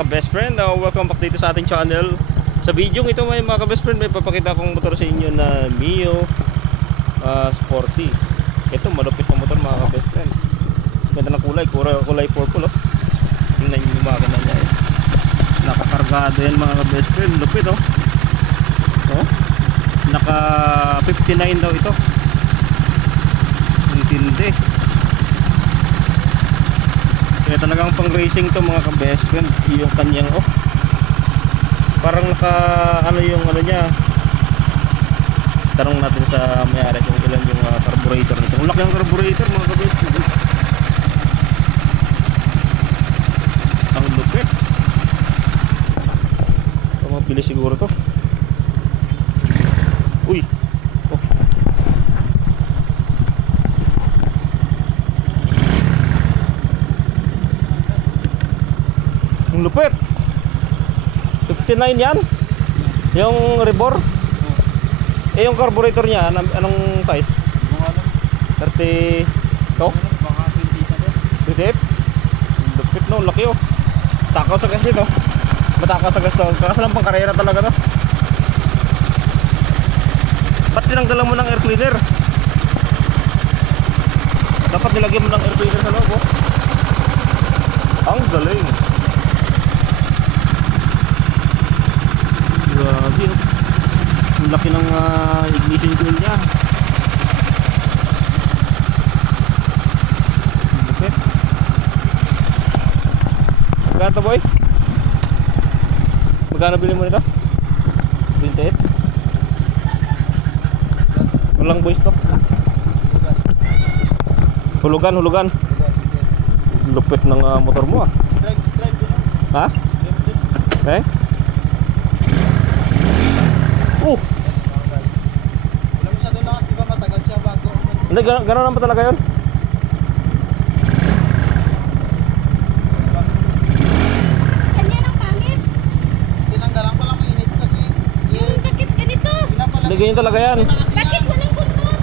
Best friend, uh, welcome back dito sa ating channel. Sa video ito may mga best friend, may papakita akong motor sa inyo na Mio uh, Sporty. Ito malupit na motor mga best friend. Ganda ng kulay, kulay, kulay purple oh. Tingnan niyo yung makina niya eh. Nakakargado yan mga best friend, lupit oh. Oh. Naka 59 daw ito. Intindi. Kaya talagang pang racing to mga ka-best friend. Yung kanyang oh. Parang naka ano yung ano niya. Tanong natin sa may-ari kung ilan yung uh, carburetor nito. Ang laki ng carburetor mga ka-best friend. Ang lupit. Ito mapili siguro to. Uy Ang lupit. 59 yan? Yung rebor? Eh yung carburetor niya, anong, anong size? 30... Ito? 28? Ang lupit no, laki oh. Takaw sa gas dito. Matakaw sa gas to. Kakas lang pang karera talaga to. Ba't tinanggalan mo ng air cleaner? Dapat nilagyan mo ng air cleaner sa loob oh. Ang galing. Grabe oh. Ang laki ng uh, ignition coil niya. Lupit. Magkano to boy? Magkano bili mo nito? 28? Walang boys to. Hulugan, hulugan. Lupit ng ah, motor mo ah. Ha? Eh? Oh! Wala masyadong lakas, di ba matagal siya bago. Hindi, gano'n gano'n naman talaga yun. Kanya ng pangit. Tinanggalan ko lang mainit kasi. Yung bakit ganito? Pinapalamig. Hindi, ganyan talaga yan. Bakit walang button?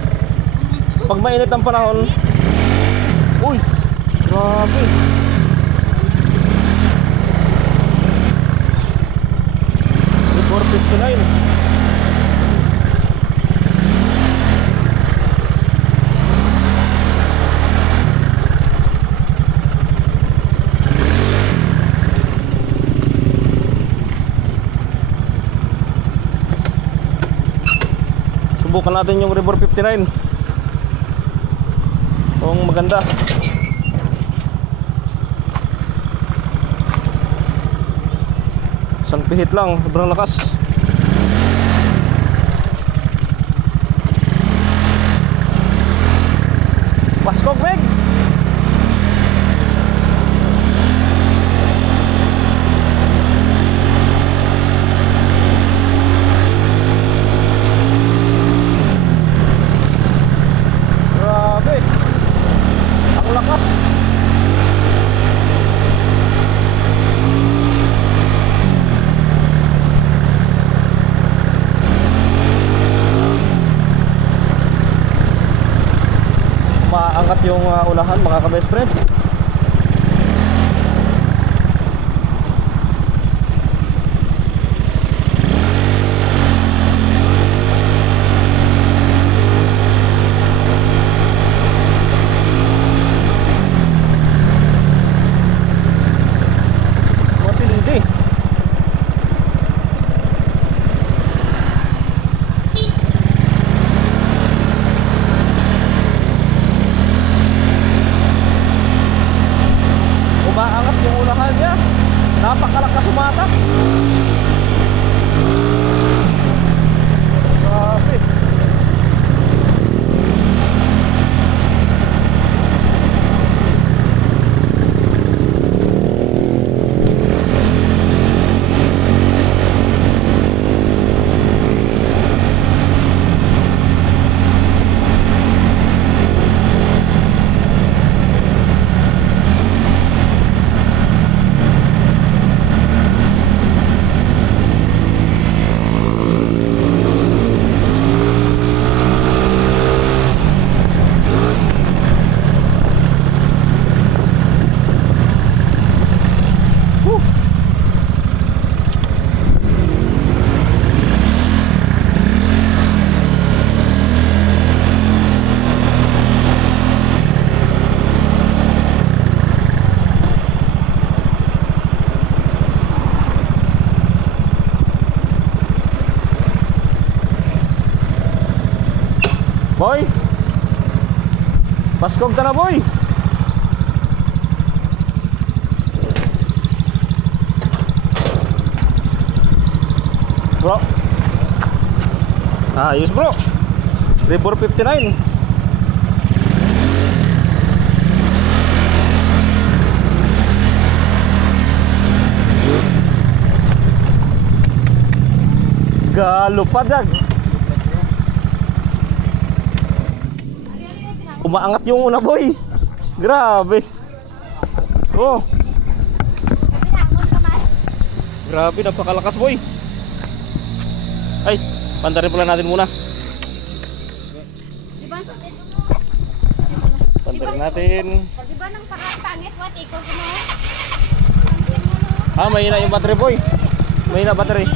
Pag mainit ang panahon, uy! Grabe! May 459. Subukan natin yung Rebor 59. Kung maganda. Isang pihit lang, sobrang lakas. Pasko, Greg! Grabe! Ang lakas! Maangat yung uh, unahan mga ka-best friend. Boy! Paskog ta na, boy! Bro. Ayos, bro. Libor 59. Galo pa dag. Umaangat yung una boy. Grabe. Oh, grabe napakalakas boy. Ay, pandarin pala natin muna. Pandarin natin. Di ba nang pangit? What? Ikaw mo? Ah, mahina yung battery boy. Mahina battery.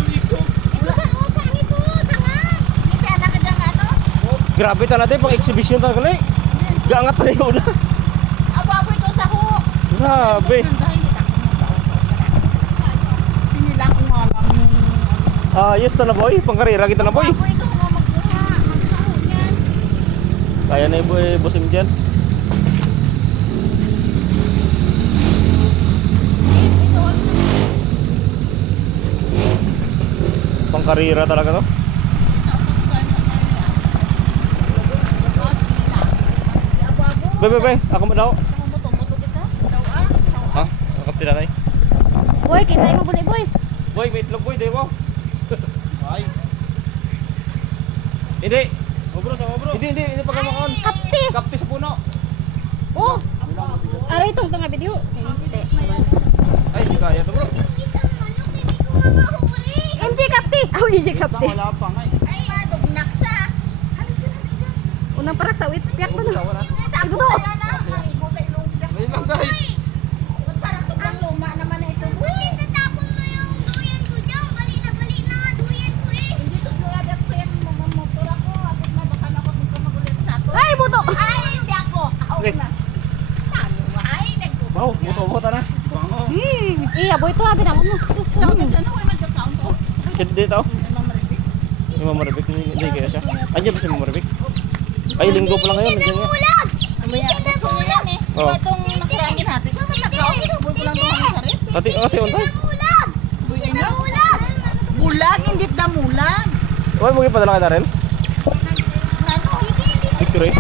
Grabe talaga pang exhibition talaga ni. Gaangat pa yung una. Ababoy ko sa ho. Grabe. Pinila ko nga lang yung... Ah, yes na boy. Pangkarera kita na boy. Ababoy ko nga magkuha. Magsaho niyan. Kaya na yung boy, bosim dyan. Ito. Pangkarera talaga to. Be, be, be. Ako mo daw. Tumuto-muto kita. Daw ah. Daw Ha? Akap tinanay. Boy, kita mo buli, boy. Boy, may itlog boy. Dewa. Ay, Hindi. Obro, sa obro. Hindi, hindi. Hindi pa kamakon. Kapti. Kapti sa puno. Oh. Ano itong tanga video? Ay, hindi kaya to bro. MJ Kapti. Oh, MJ Kapti. wala pa nga eh. Ay, madugnak sa. Unang parak sa wits piyak pa no. Wala, wala. Ibo to. Ayun lang guys. Ay, buto. Ay, hindi ako. Ako na. Talo. Ay, nagbubuto. Wow, buto-buto na. Hmm. Iya, boy to abi na mo. Daw na dyan ako. Magkakaon to. Shit dito. Ay, mamaribig. Yung mamarabik. Hindi kaya siya. Andiyan ba si mamarabik? Ay, linggo pa lang ngayon. Nandiyan nga. Mamaya, gusto mo yan eh. Oh. Itong nakirangin natin? Kung nagkakaon, kinaboy ko lang doon ang sarit. Ate, ate, untay. Bulag, hindi damulag. Uy, mo gipadala ka na rin? Ano? Victory.